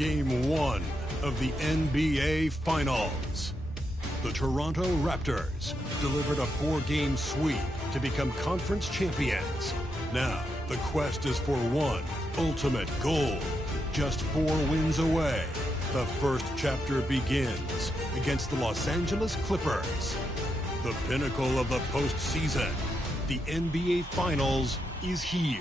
Game 1 of the NBA Finals. The Toronto Raptors delivered a 4-game sweep to become conference champions. Now, the quest is for one ultimate goal. Just 4 wins away. The first chapter begins against the Los Angeles Clippers. The pinnacle of the postseason. The NBA Finals is here.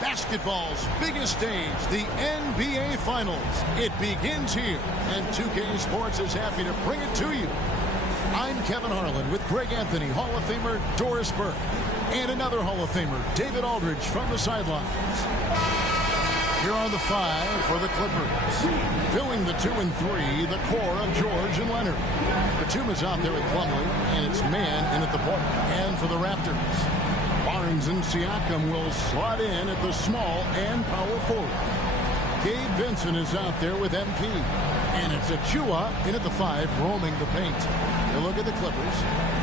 Basketball's biggest stage, the NBA Finals. It begins here, and 2K Sports is happy to bring it to you. I'm Kevin Harlan with Greg Anthony, Hall of Famer Doris Burke, and another Hall of Famer, David Aldridge, from the sidelines. Here are the 5 for the Clippers. Filling the 2 and 3, the core of George and Leonard. Batum is out there with Plumlee, and it's man in at the point. And for the Raptors, Barnes and Siakam will slot in at the small and power forward. Gabe Vincent is out there with MP. And it's Achua in at the 5, roaming the paint. You look at the Clippers.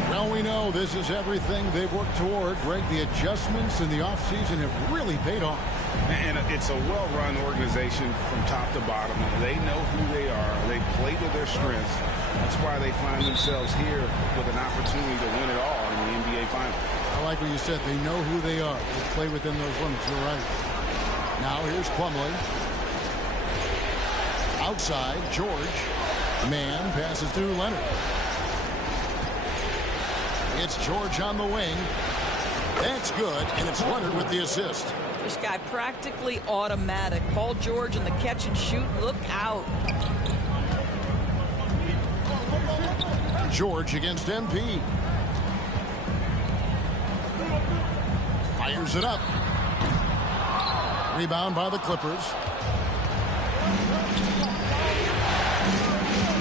Well, we know this is everything they've worked toward. Greg, the adjustments in the offseason have really paid off. And it's a well-run organization from top to bottom. They know who they are. They play to their strengths. That's why they find themselves here with an opportunity to win it all in the NBA Finals. I like what you said. They know who they are. They play within those limits. You're right. Now here's Plumlee. Outside, George. Man passes through Leonard. It's George on the wing. That's good, and it's Leonard with the assist. This guy practically automatic. Paul George in the catch and shoot. Look out. George against MP. Fires it up. Rebound by the Clippers.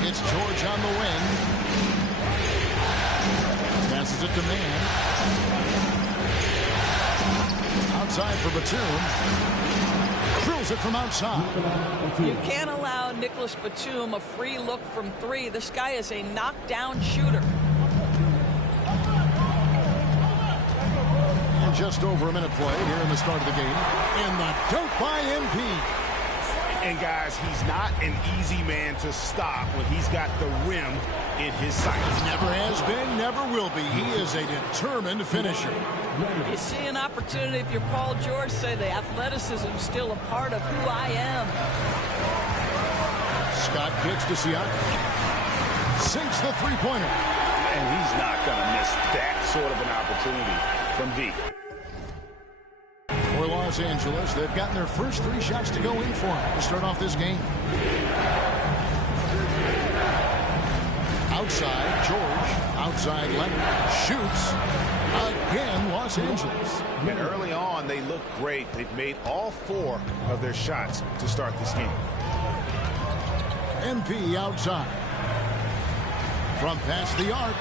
It's George on the wing. Passes it to Man. Outside for Batum. Drills it from outside. You can't allow Nicholas Batum a free look from 3. This guy is a knockdown shooter. And just over a minute played here in the start of the game. And the dunk by MP. And guys, he's not an easy man to stop when he's got the rim in his sights. Never has been, never will be. He is a determined finisher. You see an opportunity if you're Paul George, say the athleticism is still a part of who I am. Scott kicks to Siakam. Sinks the three-pointer. And he's not going to miss that sort of an opportunity from deep. For Los Angeles, they've gotten their first 3 shots to go in for them to start off this game. Outside, George. Outside, Leonard. Shoots. Again, Los Angeles. And early on, they look great. They've made all 4 of their shots to start this game. MP outside. From past the arc.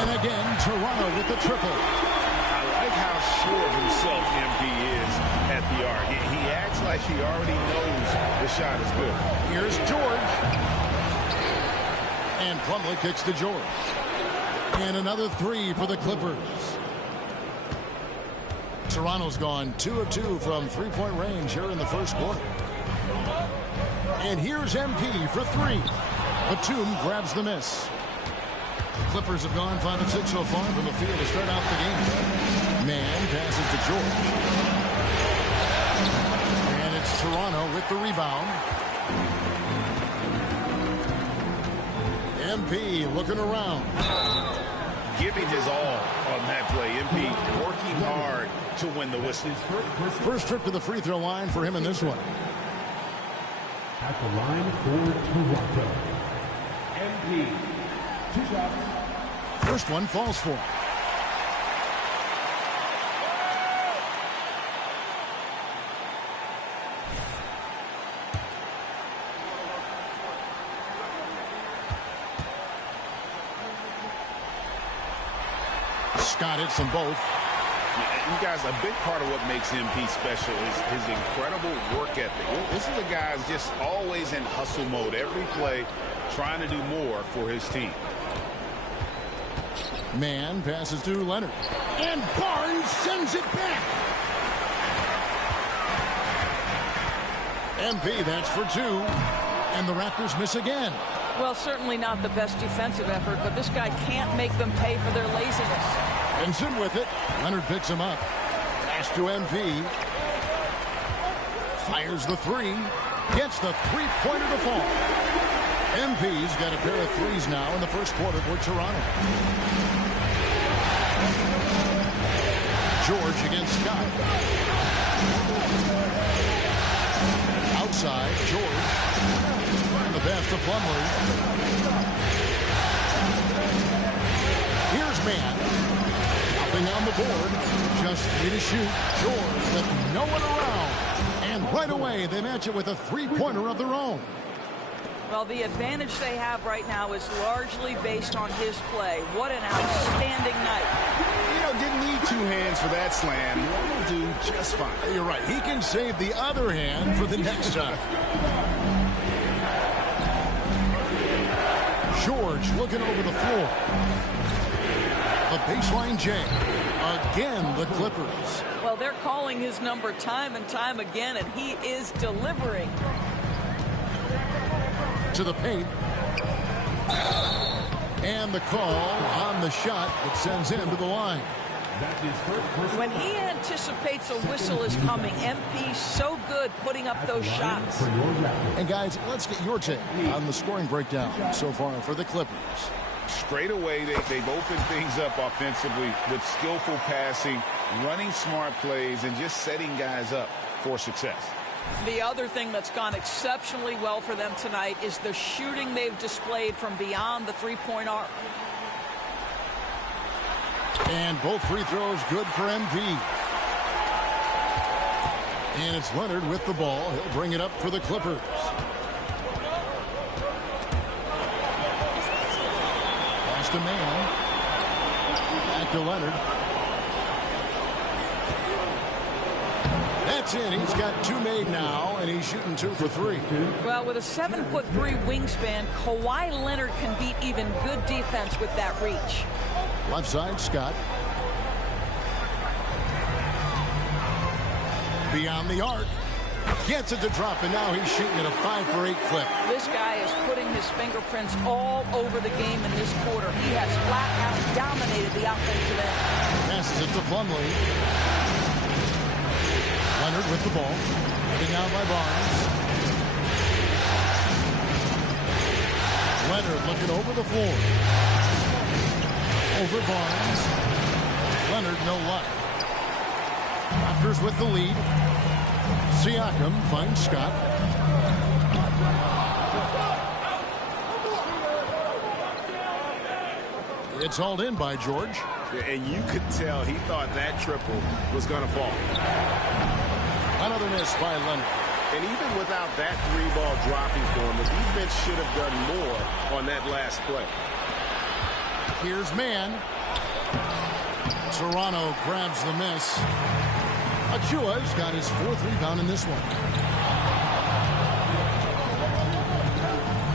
And again, Toronto with the triple. I like how sure of himself MP is at the arc. He acts like he already knows the shot is good. Here's George. And Plumlee kicks to George. And another 3 for the Clippers. Toronto's gone 2 of 2 from 3-point range here in the first quarter. And here's MP for 3. Batum grabs the miss. The Clippers have gone 5 of 6 so far from the field to start out the game. Man passes to George. And it's Toronto with the rebound. MP looking around. Giving his all on that play. MP working hard to win the whistle. First trip to the free throw line for him in this one. At the line for Toronto, MP. 2 shots. First one falls for him. Scott hits them both. And guys, a big part of what makes MP special is his incredible work ethic. This is a guy who's just always in hustle mode every play, trying to do more for his team. Man passes to Leonard. And Barnes sends it back. MP, that's for 2. And the Raptors miss again. Well, certainly not the best defensive effort, but this guy can't make them pay for their laziness. Benson with it. Leonard picks him up. Pass to MP. Fires the 3. Gets the three-pointer to fall. MP's got a pair of threes now in the first quarter for Toronto. George against Scott. Outside, George. And the pass to Plumlee. Here's Man. Nothing on the board. Just 3 to shoot. George with no one around. And right away, they match it with a three-pointer of their own. Well, the advantage they have right now is largely based on his play. What an outstanding night. You know, didn't need 2 hands for that slam. One will do just fine. You're right. He can save the other hand for the next time. George looking over the floor. A baseline J. Again, the Clippers. Well, they're calling his number time and time again, and he is delivering. To the paint. And the call on the shot that sends him to the line. When he anticipates a whistle is coming, MP's so good putting up those shots. And guys, let's get your take on the scoring breakdown so far for the Clippers. Straight away, they've opened things up offensively with skillful passing, running smart plays, and just setting guys up for success. The other thing that's gone exceptionally well for them tonight is the shooting they've displayed from beyond the three-point arc. And both free throws good for MP. And it's Leonard with the ball. He'll bring it up for the Clippers. Pass to Man. Back to Leonard. That's it. He's got 2 made now, and he's shooting 2 for 3. Well, with a 7'3" wingspan, Kawhi Leonard can beat even good defense with that reach. Left side, Scott. Beyond the arc. Gets it to drop, and now he's shooting at a 5 for 8 clip. This guy is putting his fingerprints all over the game in this quarter. He has flat out dominated the offensive end. Passes it to Plumlee. Leonard with the ball. Heading out by Barnes. Leonard looking over the floor. Over Barnes. Leonard, no luck. Raptors with the lead. Siakam finds Scott. It's hauled in by George. And you could tell he thought that triple was going to fall. Another miss by Leonard. And even without that 3-ball dropping for him, the defense should have done more on that last play. Here's Man. Toronto grabs the miss. Achua's got his 4th rebound in this one.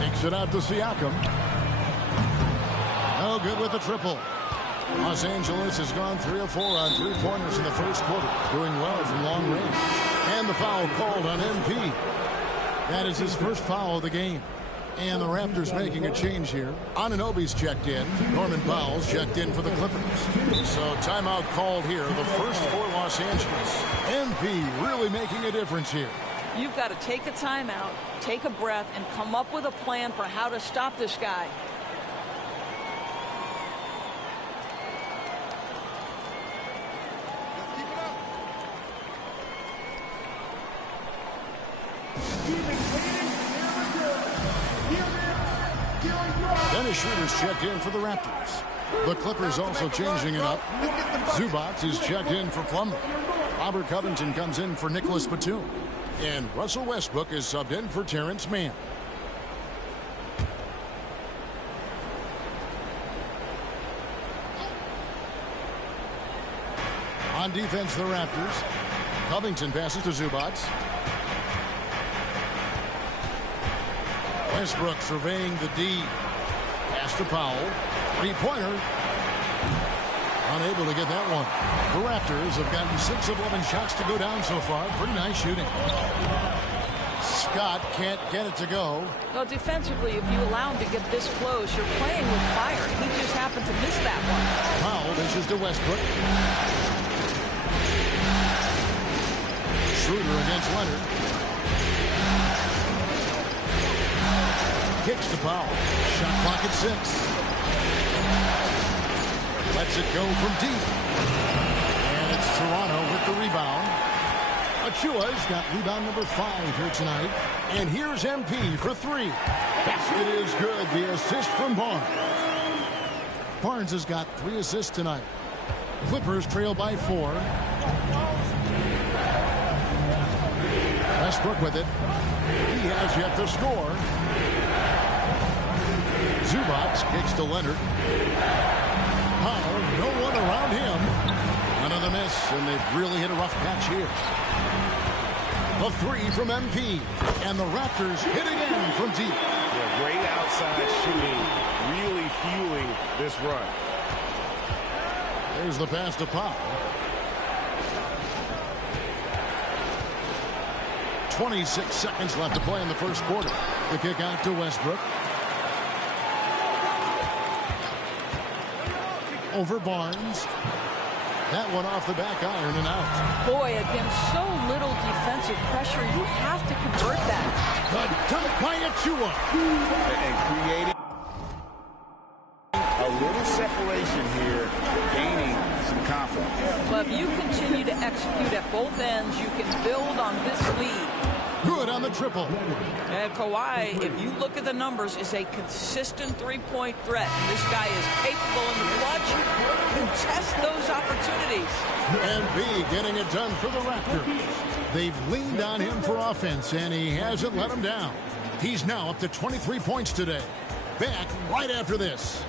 Takes it out to Siakam. No good with the triple. Los Angeles has gone 3 of 4 on 3-pointers in the first quarter, doing well from long range. And the foul called on MP. That is his first foul of the game. And the Raptors making a change here. Anunoby's checked in. Norman Powell's checked in for the Clippers. So timeout called here, the first for Los Angeles. MP really making a difference here. You've got to take a timeout, take a breath, and come up with a plan for how to stop this guy. Dennis Schroeder's checked in for the Raptors. The Clippers also changing it up. Zubac is checked in for Plumlee. Robert Covington comes in for Nicholas Batum. And Russell Westbrook is subbed in for Terrence Mann. On defense, the Raptors. Covington passes to Zubac. Westbrook surveying the D. Pass to Powell. 3-pointer. Unable to get that one. The Raptors have gotten 6 of 11 shots to go down so far. Pretty nice shooting. Scott can't get it to go. Well, defensively, if you allow him to get this close, you're playing with fire. He just happened to miss that one. Powell dishes to Westbrook. Schroeder against Leonard. Kicks to Powell. Shot clock at 6. Lets it go from deep. And it's Toronto with the rebound. Achua's got rebound number 5 here tonight. And here's MP for 3. Basket is good. The assist from Barnes. Barnes has got 3 assists tonight. Clippers trail by 4. Westbrook with it. He has yet to score. Zubac kicks to Leonard. Powell, no one around him. Another miss, and they've really hit a rough patch here. A 3 from MP, and the Raptors hit again from deep. Yeah, great outside shooting, really fueling this run. There's the pass to Powell. 26 seconds left to play in the first quarter. The kick out to Westbrook. Over Barnes. That one off the back iron and out. Boy, against so little defensive pressure, you have to convert that. The dunk by Achua. And creating a little separation here, gaining some confidence. But if you continue to execute at both ends, you can build on this lead. Good on the triple. And Kawhi, if you look at the numbers, is a consistent three-point threat. And this guy is capable in the clutch, contest those opportunities. And B getting it done for the Raptors. They've leaned on him for offense, and he hasn't let them down. He's now up to 23 points today. Back right after this.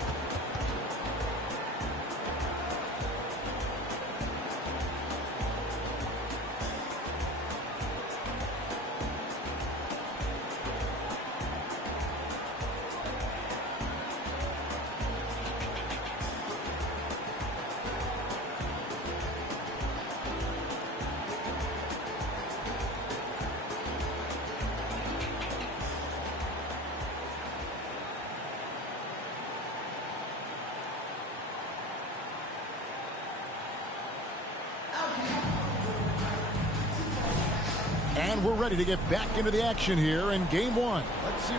And we're ready to get back into the action here in game 1. Let's see.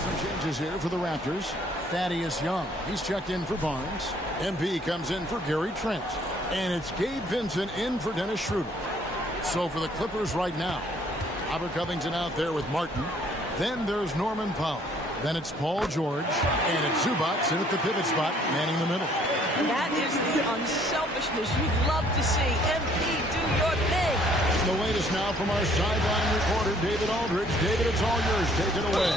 Some changes here for the Raptors. Thaddeus Young. He's checked in for Barnes. MP comes in for Gary Trent. And it's Gabe Vincent in for Dennis Schroeder. So for the Clippers right now, Robert Covington out there with Martin. Then there's Norman Powell. Then it's Paul George. And it's Zubac in at the pivot spot, manning the middle. That is the unselfishness you'd love to see. MP, do your thing. The latest now from our sideline reporter, David Aldridge. David, it's all yours. Take it away.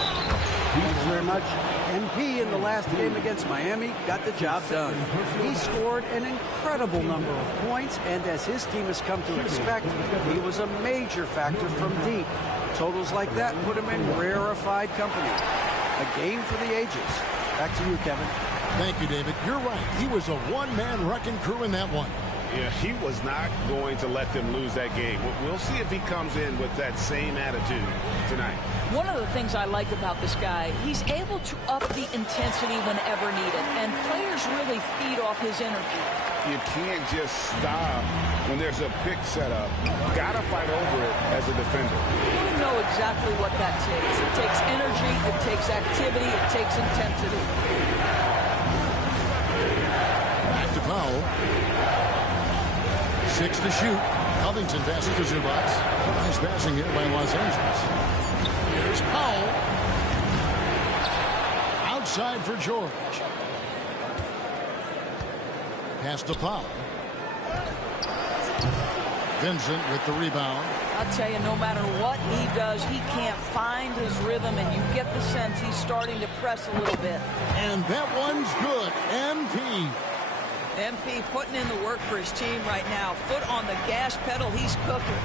Thank you very much. MP in the last game against Miami got the job done. He scored an incredible number of points, and as his team has come to expect, he was a major factor from deep. Totals like that put him in rarefied company. A game for the ages. Back to you, Kevin. Thank you, David. You're right. He was a one-man wrecking crew in that one. Yeah, he was not going to let them lose that game. We'll see if he comes in with that same attitude tonight. One of the things I like about this guy, he's able to up the intensity whenever needed, and players really feed off his energy. You can't just stop when there's a pick set up. Got to fight over it as a defender. You know exactly what that takes. It takes energy, it takes activity, it takes intensity. Back to Powell. 6 to shoot. Covington passes to Zubac. Nice passing here by Los Angeles. Here's Powell. Outside for George. Pass to Powell. Vincent with the rebound. I'll tell you, no matter what he does, he can't find his rhythm, and you get the sense he's starting to press a little bit. And that one's good. MP. MP putting in the work for his team right now. Foot on the gas pedal, he's cooking.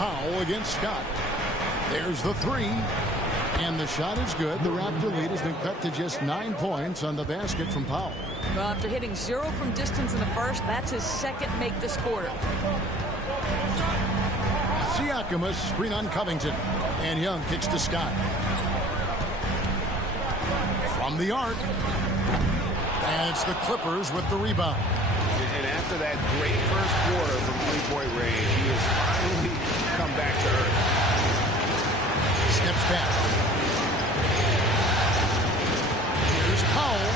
Powell against Scott. There's the three. And the shot is good. The Raptor lead has been cut to just 9 points on the basket from Powell. Well, after hitting 0 from distance in the first, that's his second make this quarter. Siakam, a screen on Covington. And Young kicks to Scott. From the arc. And it's the Clippers with the rebound. And after that great first quarter from three-point range, he has finally come back to earth. Steps back. Here's Powell.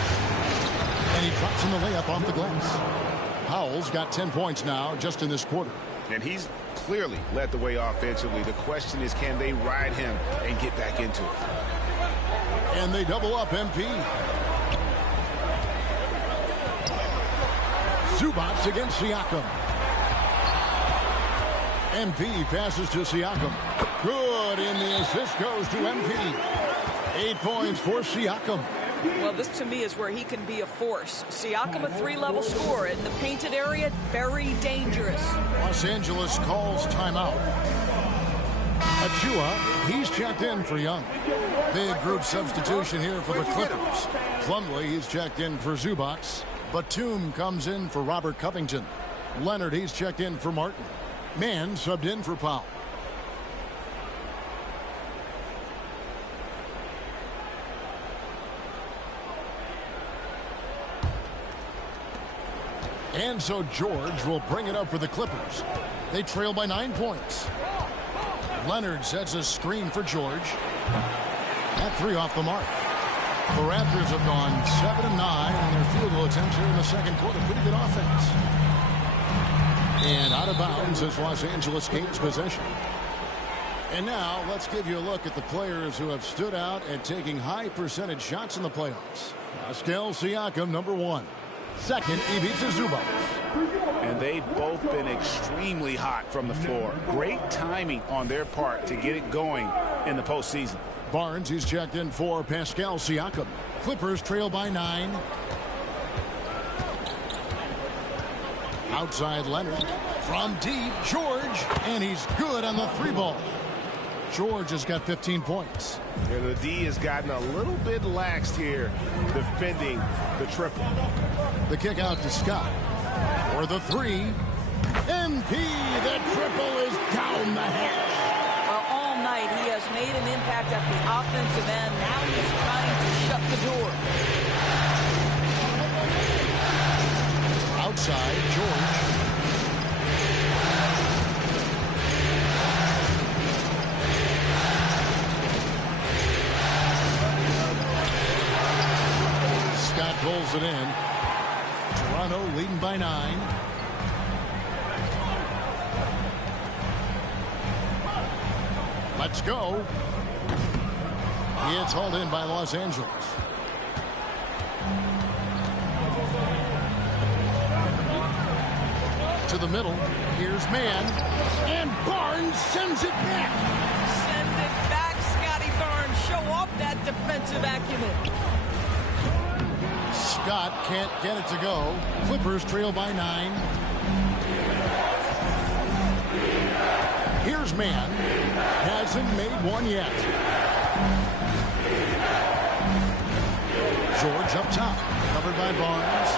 And he drops in the layup off the glass. Powell's got 10 points now just in this quarter. And he's clearly led the way offensively. The question is, can they ride him and get back into it? And they double up MP. Zubac against Siakam. MP passes to Siakam. Good, and the assist goes to MP. 8 points for Siakam. Well, this to me is where he can be a force. Siakam, a 3-level scorer in the painted area, very dangerous. Los Angeles calls timeout. Achua, he's checked in for Young. Big group substitution here for the Clippers. Plumlee, he's checked in for Zubac. Batum comes in for Robert Covington. Leonard, he's checked in for Martin. Mann subbed in for Powell. And so George will bring it up for the Clippers. They trail by 9 points. Leonard sets a screen for George. That three off the mark. The Raptors have gone 7 of 9 in their field goal attempts here in the second quarter. Pretty good offense. And out of bounds as Los Angeles gains possession. And now let's give you a look at the players who have stood out and taking high percentage shots in the playoffs. Pascal Siakam, number 1. Second, Ivica Zubac. And they've both been extremely hot from the floor. Great timing on their part to get it going in the postseason. Barnes, he's checked in for Pascal Siakam. Clippers trail by 9. Outside Leonard. From deep, George. And he's good on the 3-ball. George has got 15 points. And the D has gotten a little bit laxed here defending the triple. The kick out to Scott. For the 3. MP, the triple is down the hatch. Well, all night he has made an impact at the offensive end. Now he's trying to shut the door. Outside, George. Scott pulls it in. Toronto leading by 9. Let's go. It's hauled in by Los Angeles. To the middle. Here's Mann. And Barnes sends it back. Send it back, Scotty Barnes. Show off that defensive acumen. Scott can't get it to go. Clippers trail by 9. Here's Mann. Hasn't made one yet. George up top. Covered by Barnes.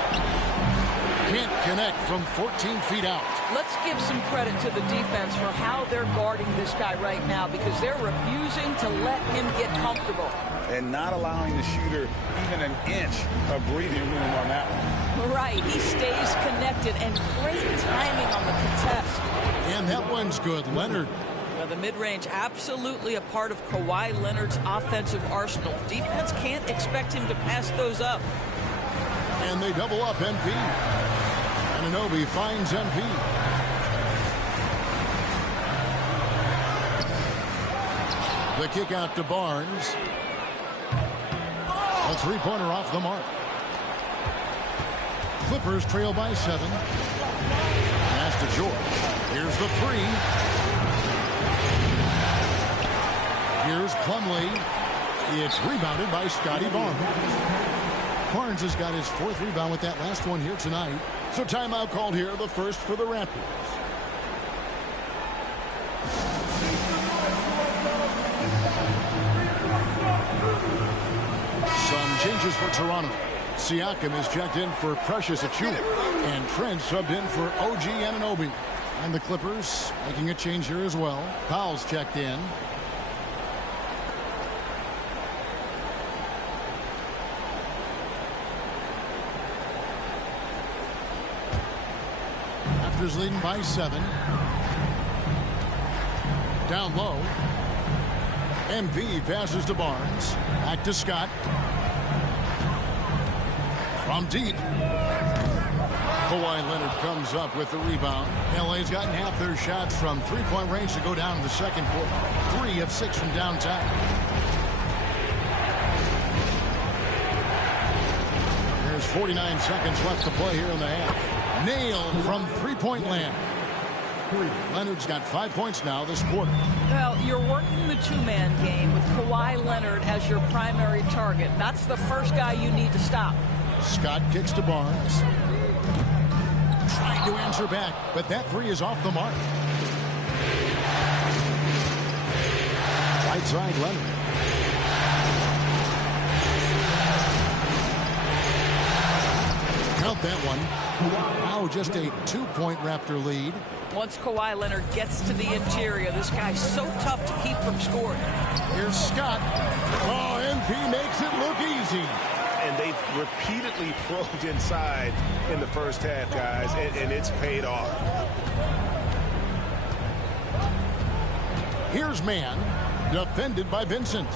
Can't connect from 14 feet out. Let's give some credit to the defense for how they're guarding this guy right now, because they're refusing to let him get comfortable. And not allowing the shooter even an inch of breathing room on that one. Right, he stays connected, and great timing on the contest. And that one's good. Leonard. Now, the mid-range absolutely a part of Kawhi Leonard's offensive arsenal. Defense can't expect him to pass those up. And they double up MP. Anunoby finds MP. The kick out to Barnes. A 3-pointer off the mark. Clippers trail by 7. Pass to George. Here's the 3. Here's Plumlee. It's rebounded by Scotty Barnes. Barnes has got his 4th rebound with that last one here tonight. So timeout called here, the first for the Raptors. changes for Toronto. Siakam is checked in for Precious Achiuwa, and Trent subbed in for OG Anunoby. And the Clippers making a change here as well. Powell's checked in. Raptors leading by 7. Down low. MP passes to Barnes. Back to Scott. From deep. Kawhi Leonard comes up with the rebound. LA's gotten half their shots from three-point range to go down in the second quarter. 3 of 6 from downtown. There's 49 seconds left to play here in the half. Nailed from three-point land. Leonard's got 5 points now this quarter. Well, you're working the two-man game with Kawhi Leonard as your primary target. That's the first guy you need to stop. Scott kicks to Barnes. Trying to answer back, but that three is off the mark. Right side, Leonard. Count that one. Now just a 2-point Raptor lead. Once Kawhi Leonard gets to the interior, this guy's so tough to keep from scoring. Here's Scott. Oh, MP makes it look easy. And they've repeatedly probed inside in the first half, guys, and it's paid off. Here's Man, defended by Vincent.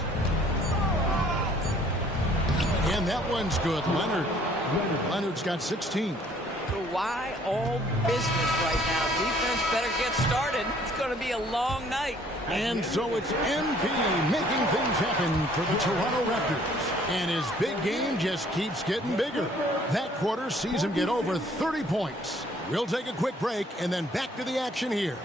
And that one's good. Leonard's got 16. Kawhi all business right now. Defense better get started. It's going to be a long night. And so it's MP making things happen for the Toronto Raptors. And his big game just keeps getting bigger. That quarter sees him get over 30 points. We'll take a quick break and then back to the action here.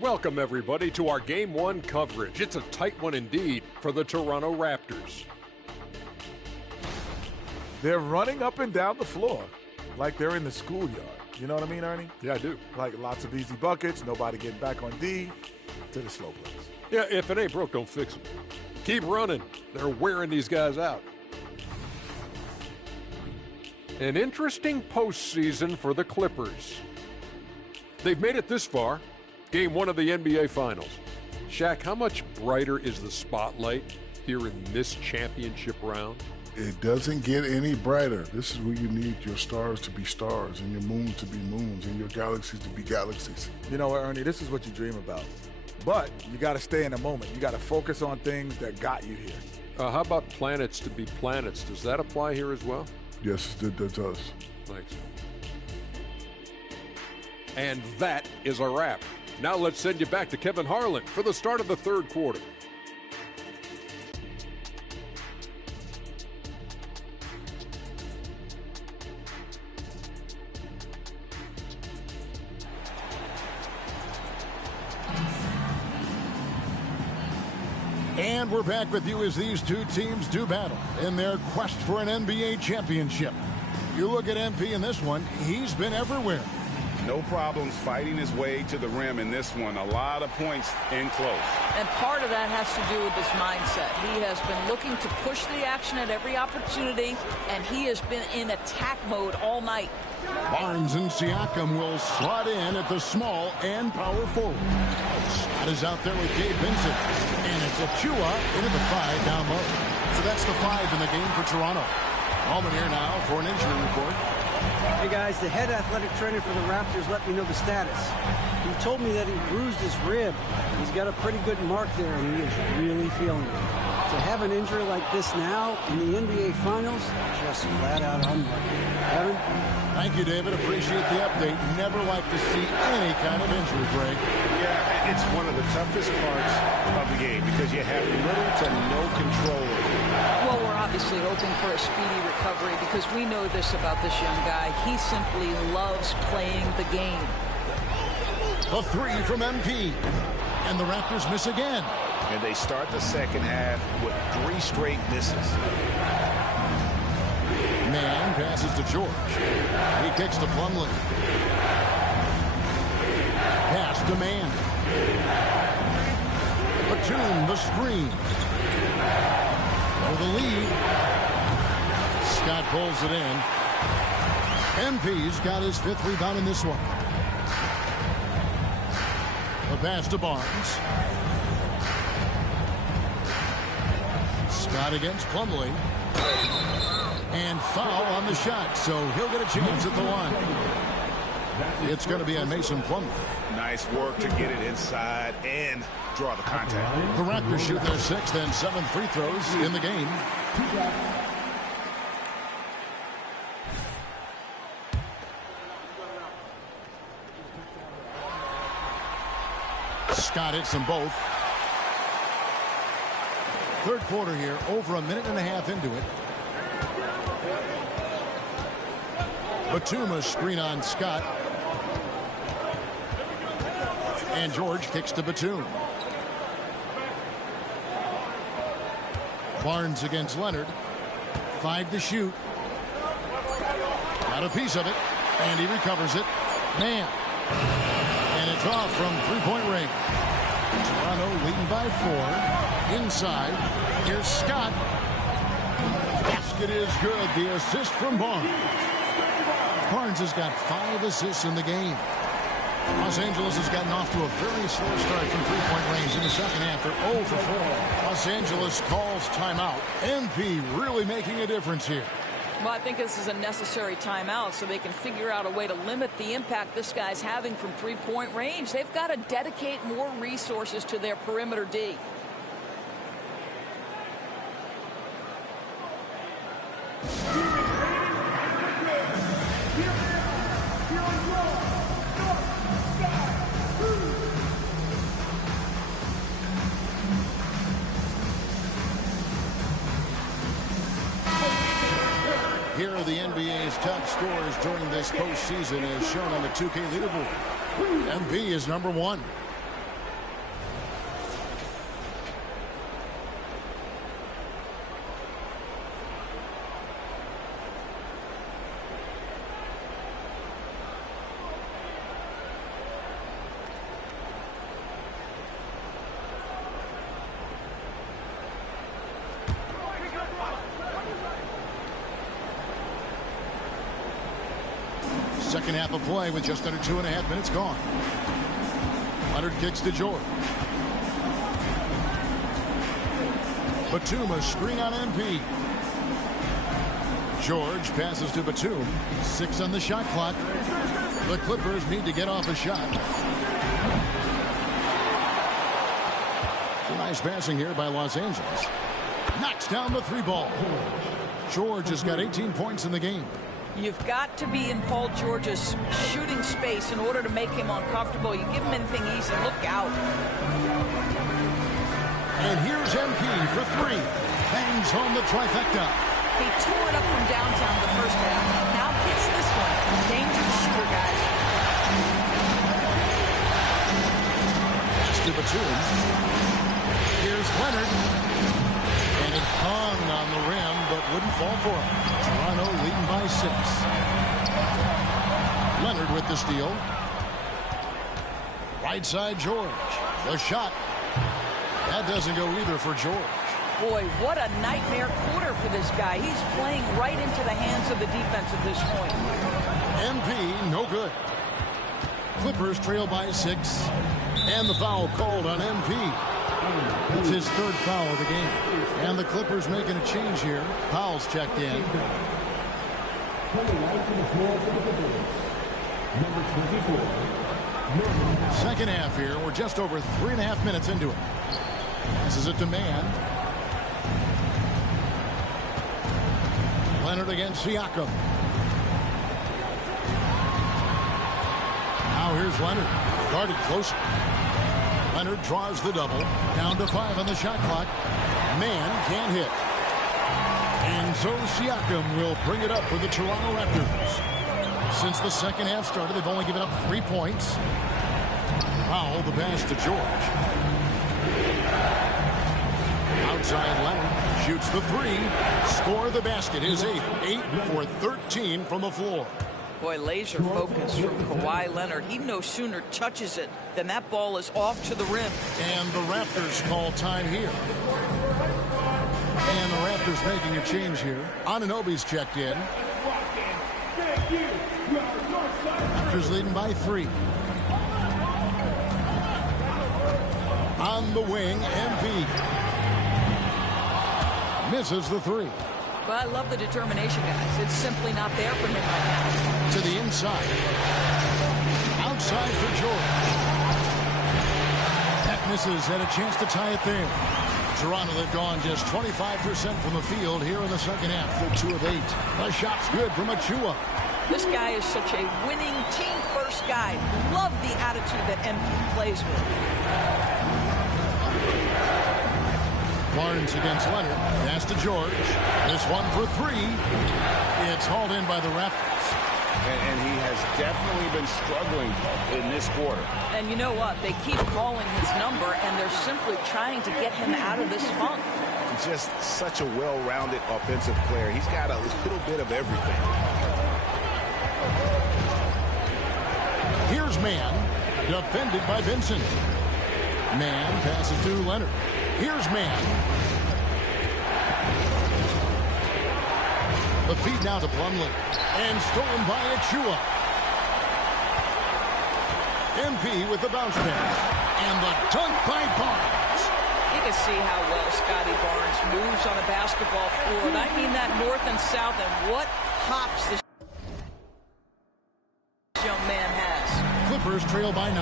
Welcome, everybody, to our Game 1 coverage. It's a tight one indeed for the Toronto Raptors. They're running up and down the floor like they're in the schoolyard. You know what I mean, Ernie? Yeah, I do. Like lots of easy buckets, nobody getting back on D, to the slow plays. Yeah, if it ain't broke, don't fix it. Keep running. They're wearing these guys out. An interesting postseason for the Clippers. They've made it this far. Game 1 of the NBA Finals. Shaq, how much brighter is the spotlight here in this championship round? It doesn't get any brighter. This is where you need your stars to be stars and your moons to be moons and your galaxies to be galaxies. You know what, Ernie, this is what you dream about. But you got to stay in the moment. You got to focus on things that got you here. How about planets to be planets? Does that apply here as well? Yes, it does. Thanks. And that is a wrap. Now let's send you back to Kevin Harlan for the start of the third quarter. And we're back with you as these two teams do battle in their quest for an NBA championship. You look at MP in this one, he's been everywhere. No problems fighting his way to the rim in this one. A lot of points in close. And part of that has to do with his mindset. He has been looking to push the action at every opportunity, and he has been in attack mode all night. Barnes and Siakam will slot in at the small and power forward. Scott is out there with Gabe Vincent. And it's Achiuwa into the 5 down low. So that's the 5 in the game for Toronto. Allman here now for an injury report. Hey guys, the head athletic trainer for the Raptors let me know the status. He told me that he bruised his rib. He's got a pretty good mark there, and he is really feeling it. To have an injury like this now in the NBA Finals, just flat out unlucky. Evan? Thank you, David. Appreciate the update. Never like to see any kind of injury, Greg. Yeah, it's one of the toughest parts of the game because you have little to no control. Well, we're obviously hoping for a speedy recovery because we know this about this young guy. He simply loves playing the game. A three from MP. And the Raptors miss again. And they start the second half with 3 straight misses. Man passes to George. He kicks to Plumlee. Pass to Man. Batum, the screen. For the lead. Scott pulls it in. MP's got his 5th rebound in this one. The pass to Barnes. Scott against Plumlee. And foul on the shot, so he'll get a chance at the line. It's going to be on Mason Plumlee. Nice work to get it inside and draw the contact. The Raptors shoot their 6th and 7th free throws in the game. Scott hits them both. Third quarter here, over a minute and a half into it. Batum screen on Scott. And George kicks to Batum. Barnes against Leonard. 5 to shoot. Got a piece of it. And he recovers it. Man. And it's off from three-point range. Toronto leading by 4. Inside. Here's Scott. Basket is good. The assist from Barnes. Barnes has got 5 assists in the game. Los Angeles has gotten off to a very slow start from three-point range in the second half. They're 0 for 4. Los Angeles calls timeout. MP really making a difference here. Well, I think this is a necessary timeout so they can figure out a way to limit the impact this guy's having from three-point range. They've got to dedicate more resources to their perimeter D. Here are the NBA's top scorers during this postseason as shown on the 2K leaderboard. MP is number 1. Second half of play with just under 2.5 minutes gone. Leonard kicks to George. Batum, a screen on MP. George passes to Batum. 6 on the shot clock. The Clippers need to get off a shot. Some nice passing here by Los Angeles. Knocks down the 3 ball. George has got 18 points in the game. You've got to be in Paul George's shooting space in order to make him uncomfortable. You give him anything easy, look out. And here's MP for 3. Bangs home the trifecta. He tore it up from downtown the first half. Now hits this one. Dangerous shooter, guys. Pass to Batum. Here's Leonard. And it hung on the rim, but wouldn't fall for him. Toronto leading by 6. Leonard with the steal. Right side George. The shot. That doesn't go either for George. Boy, what a nightmare quarter for this guy. He's playing right into the hands of the defense at this point. MP, no good. Clippers trail by 6. And the foul called on MP. That's his 3rd foul of the game. And the Clippers making a change here. Powell's checked in. Second half here. We're just over 3.5 minutes into it. This is a demand. Leonard against Siakam. Now here's Leonard. Guarded closer. Leonard draws the double. Down to 5 on the shot clock. Man can't hit. And So Siakam will bring it up for the Toronto Raptors. Since the second half started, they've only given up 3 points. Powell, the pass to George. Outside Leonard, shoots the 3. Score the basket, his 8th. 8 for 13 from the floor. Boy, laser focus from Kawhi Leonard. He no sooner touches it than that ball is off to the rim. And the Raptors call time here. And the Raptors making a change here. Anunoby's checked in. Raptors leading by 3. On the wing, MP. Misses the 3. But I love the determination, guys. It's simply not there for him right now. To the inside. Outside for George. That misses. Had a chance to tie it there. Toronto, they've gone just 25% from the field here in the second half. They're 2 of 8. The shot's good from Achua. This guy is such a winning team-first guy. Love the attitude that MP plays with. Barnes against Leonard. Pass to George. This one for 3. It's hauled in by the Raptors. And he has definitely been struggling in this quarter. And you know what? They keep calling his number, and they're simply trying to get him out of this funk. He's just such a well-rounded offensive player. He's got a little bit of everything. Here's Mann. Defended by Vincent. Mann passes to Leonard. Here's Mann. The feed now to Plumlee. And stolen by Achua. MP with the bounce pass. And the dunk by Barnes. You can see how well Scotty Barnes moves on a basketball floor. And I mean that north and south, and what hops this young man has. Clippers trail by 9.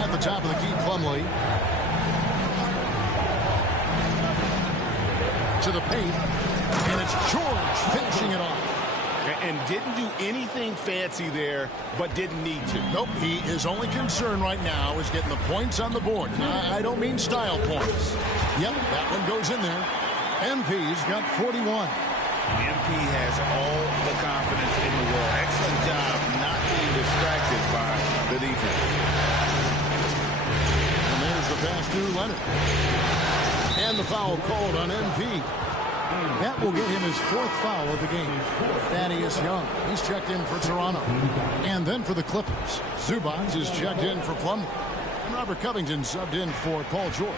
At the top of the key, Plumlee. To the paint. And it's George finishing it off. And didn't do anything fancy there, but didn't need to. Nope, his only concern right now is getting the points on the board. And I don't mean style points. Yep, that one goes in there. MP's got 41. MP has all the confidence in the world. Excellent job not being distracted by the defense. And there's the pass to Leonard. And the foul called on MP. That will get him his 4th foul of the game. Thaddeus Young, he's checked in for Toronto. And then for the Clippers, Zubac is checked in for Plumlee. And Robert Covington subbed in for Paul George.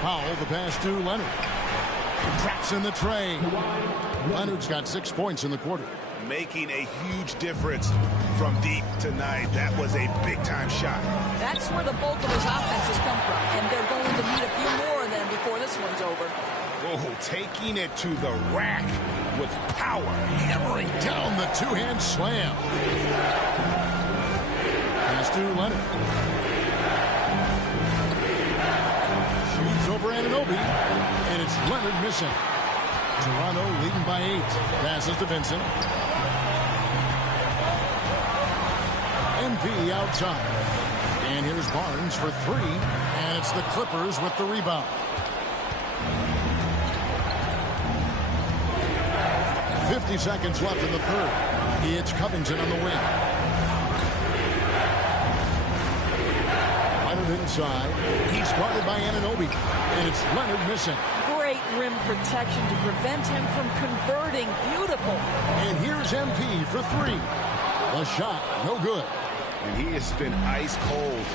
Powell, the pass to Leonard. Traps in the tray. Leonard's got 6 points in the quarter. Making a huge difference from deep tonight. That was a big-time shot. That's where the bulk of his offenses come from, and they're going to need a few more of them before this one's over. Oh, taking it to the rack with power. Hammering down the 2-hand slam. Pass to Leonard. Shoots over Anunoby, and it's Leonard missing. Toronto leading by 8. Passes to Vincent. MP outside. And here's Barnes for 3. And it's the Clippers with the rebound. 50 seconds left in the third. It's Covington on the wing. Leonard inside. He's guarded by Anunoby. And it's Leonard missing. Great rim protection to prevent him from converting. Beautiful. And here's MP for 3. The shot, no good. And he has been ice cold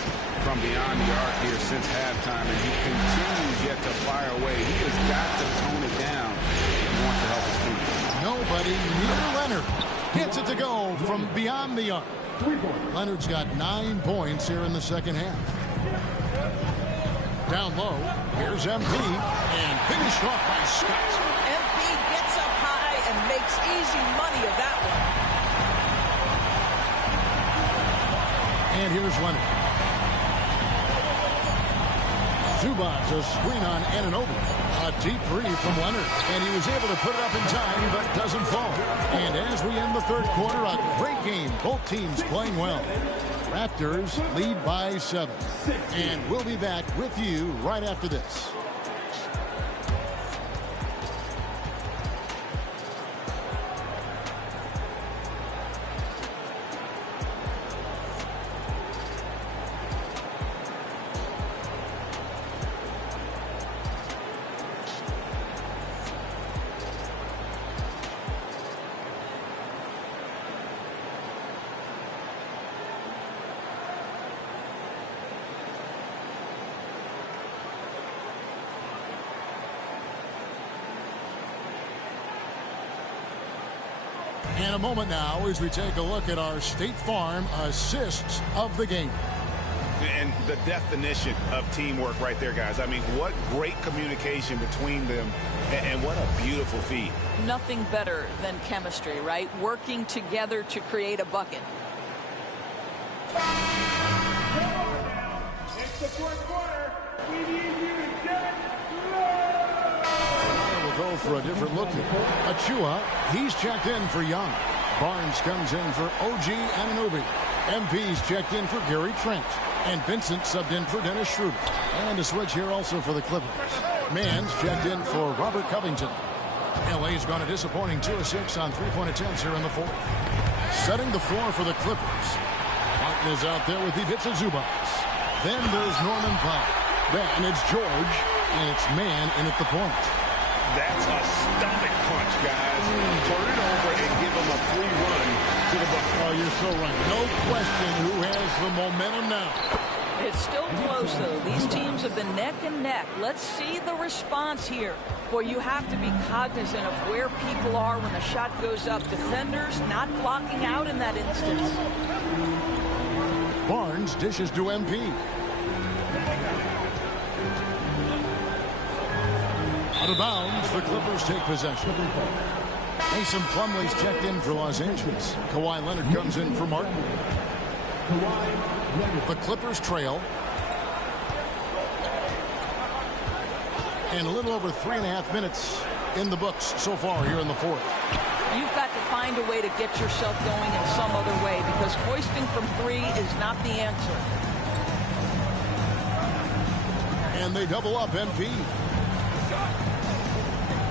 from beyond the arc here since halftime, and he continues yet to fire away. He has got to tone it down if he wants to help his team. Nobody near Leonard. Gets it to go from beyond the arc. Leonard's got 9 points here in the second half. Down low, here's MP, and finished off by Scott. MP gets up high and makes easy money of that one. And here's Leonard. Zubac, a screen on Anunoby. A deep three from Leonard. And he was able to put it up in time, but doesn't fall. And as we end the third quarter, a great game. Both teams playing well. Raptors lead by 7. And we'll be back with you right after this. And a moment now as we take a look at our State Farm assists of the game. And the definition of teamwork right there, guys. I mean, what great communication between them, and what a beautiful feed. Nothing better than chemistry, right? Working together to create a bucket. It's the fourth quarter. We'll go for a different look here. Achua, he's checked in for Young. Barnes comes in for OG Anunoby. MP's checked in for Gary Trent. And Vincent subbed in for Dennis Schroeder. And a switch here also for the Clippers. Mann's checked in for Robert Covington. LA's gone a disappointing 2 of 6 on three-point attempts here in the fourth. Setting the floor for the Clippers. Martin is out there with Ivica Zubac. Then there's Norman Powell. Then it's George, and it's Man in at the point. That's a stomach punch, guys. Turn it over and give them a free run to the bucket. Oh, you're so right. No question who has the momentum now. It's still close, though. These teams have been neck and neck. Let's see the response here. Boy, you have to be cognizant of where people are when the shot goes up. Defenders not blocking out in that instance. Barnes dishes to MP. Out of bounds, the Clippers take possession. Mason Plumlee's checked in for Los Angeles. Kawhi Leonard comes in for Martin. The Clippers trail. And a little over 3.5 minutes in the books so far here in the fourth. You've got to find a way to get yourself going in some other way, because hoisting from three is not the answer. And they double up MP.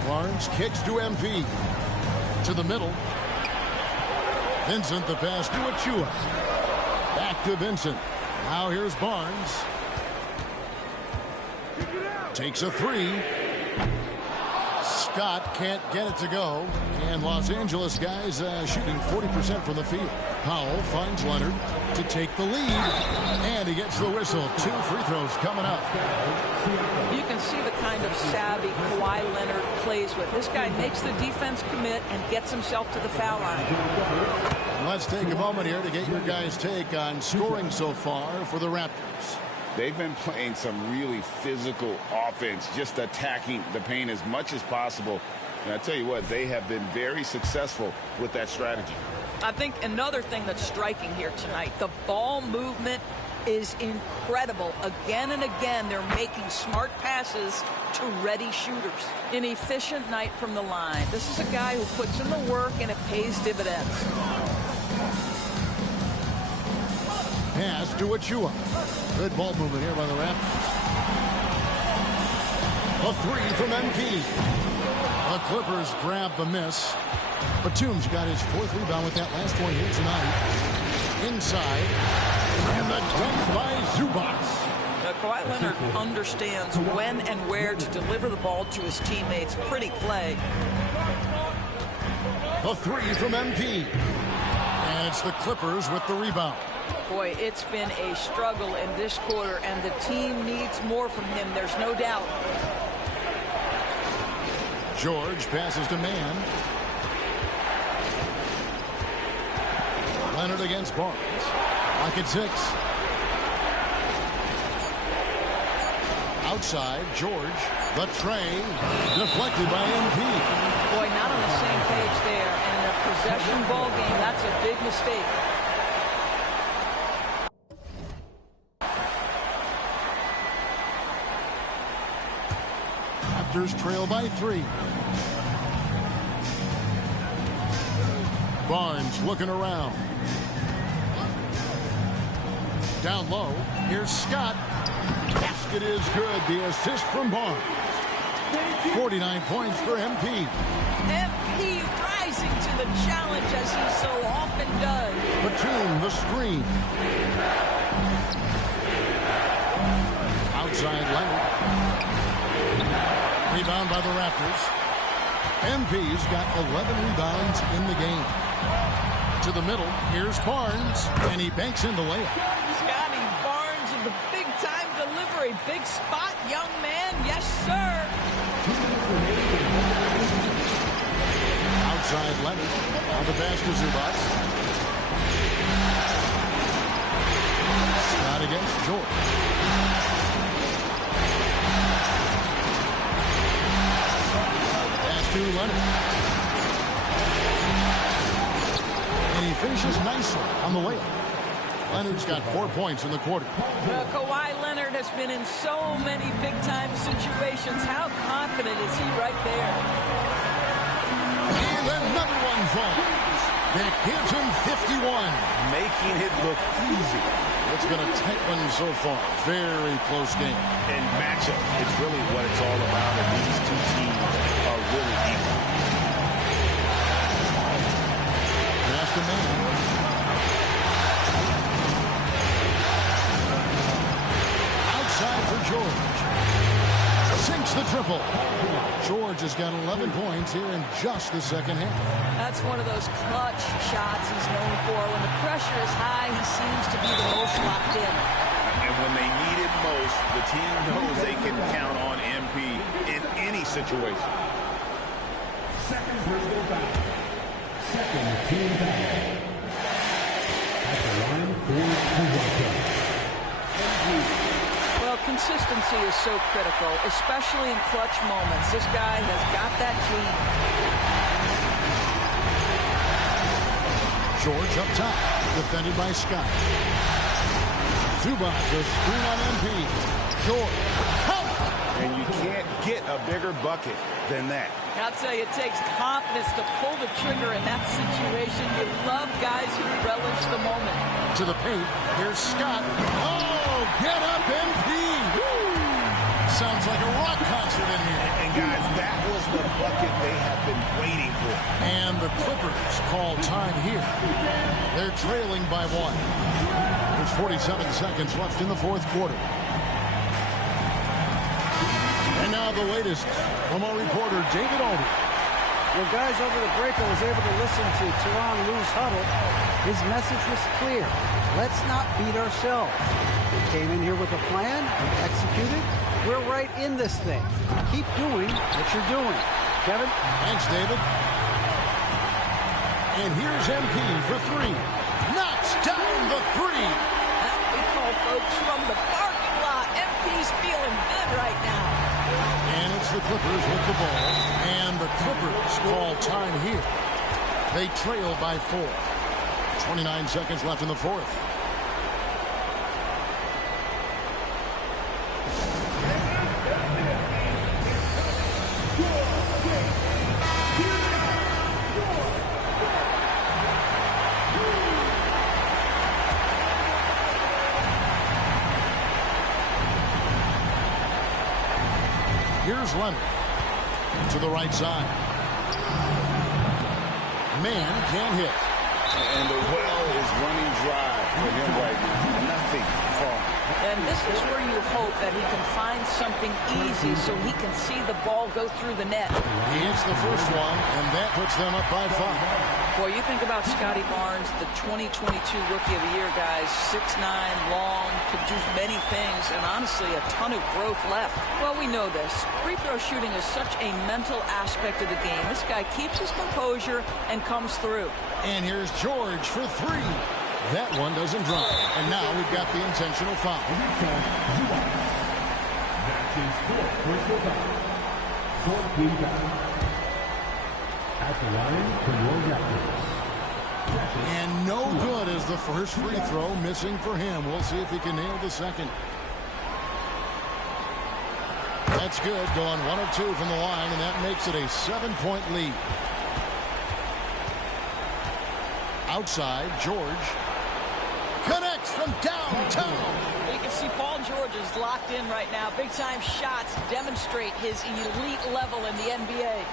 Barnes kicks to MP. To the middle. Vincent the pass to Achua. Back to Vincent. Now here's Barnes. Takes a three. Scott can't get it to go. And Los Angeles guys shooting 40% from the field. Powell finds Leonard to take the lead. And he gets the whistle. 2 free throws coming up. You can see the kind of savvy Kawhi Leonard plays with. This guy makes the defense commit and gets himself to the foul line. Let's take a moment here to get your guys' take on scoring so far for the Raptors. They've been playing some really physical offense, just attacking the paint as much as possible. And I tell you what, they have been very successful with that strategy. I think another thing that's striking here tonight, the ball movement is incredible. Again and again, they're making smart passes to ready shooters. An efficient night from the line. This is a guy who puts in the work, and it pays dividends. Pass to Achua. Good ball movement here by the Raptors. A three from MP. The Clippers grab the miss. Batum's got his 4th rebound with that last one here tonight. Inside. And the dunk by Zubac. Kawhi Leonard understands when and where to deliver the ball to his teammates. Pretty play. The three from MP. And it's the Clippers with the rebound. Boy, it's been a struggle in this quarter, and the team needs more from him. There's no doubt. George passes to Man. Leonard against Barnes. Lock at 6. Outside, George. The tray. Deflected by MP. Boy, not on the same page there. And in a possession ball game, that's a big mistake. Raptors trail by 3. Barnes looking around. Down low. Here's Scott. Basket is good. The assist from Barnes. 49 points for MP. MP rising to the challenge as he so often does. Batum the screen. Outside Leonard. Rebound by the Raptors. MP's got 11 rebounds in the game. To the middle, here's Barnes, and he banks in the layup. Scotty Barnes with the big-time delivery. Big spot, young man. Yes, sir. Outside Leonard. On the pass to Zubac. Scott against George. Pass to Leonard. And he finishes nicely on the layup. Leonard's got 4 points in the quarter. Kawhi Leonard has been in so many big-time situations. How confident is he right there? And another one falls. That gives him 51. Making it look easy. It's been a tight one so far. Very close game. And matchup, it's really what it's all about. And these two teams are really equal. Pass to Mann. Outside for George. Sinks the triple. George has got 11 points here in just the second half. That's one of those clutch shots he's known for. When the pressure is high, he seems to be the most locked in. And when they need it most, the team knows they can count on MP in any situation. Second personal foul. Second team foul. At the line for Toronto. Well, consistency is so critical, especially in clutch moments. This guy has got that gene. George up top, defended by Scott. Zubac, the screen on MP. George, help! And you can't get a bigger bucket than that. I'll tell you, it takes confidence to pull the trigger in that situation. You love guys who relish the moment. To the paint, here's Scott. Oh, get up, MP! Woo! Sounds like a rock concert in here. And guys, that was the bucket they have been waiting for. And the Clippers call time here. They're trailing by 1. There's 47 seconds left in the fourth quarter. And now the latest from our reporter, David Aldridge. Well, guys, over the break, I was able to listen to Tyronn Lue's huddle. His message was clear. Let's not beat ourselves. We came in here with a plan, we executed. We're right in this thing. Keep doing what you're doing. Kevin? Thanks, David. And here's MP for 3. Knocks down the 3. That we call folks from the parking lot. MP's feeling good right now. And it's the Clippers with the ball. And the Clippers call time here. They trail by 4. 29 seconds left in the fourth. Here's Leonard to the right side. Man can't hit. And the well is running dry for him right now. Nothing falling. And this is where you hope that he can find something easy so he can see the ball go through the net. He hits the first one, and that puts them up by 5. Boy, you think about Scotty Barnes, the 2022 Rookie of the Year, guys. 6'9", long, could do many things, and honestly, a ton of growth left. Well, we know this. Free throw shooting is such a mental aspect of the game. This guy keeps his composure and comes through. And here's George for 3. That one doesn't drop. And now we've got the intentional foul. That's his fourth personal foul. Fourth team foul. At the line for your Raptors. And no good as the first free throw missing for him. We'll see if he can nail the second. That's good. Going 1 of 2 from the line, and that makes it a 7-point lead. Outside, George connects from downtown. You can see Paul George is locked in right now. Big-time shots demonstrate his elite level in the NBA.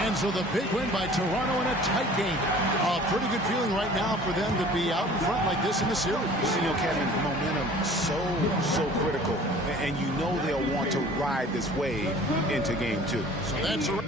And so the big win by Toronto in a tight game. A pretty good feeling right now for them to be out in front like this in the series. You know, Kevin, momentum so critical. And you know they'll want to ride this wave into game 2. So that's a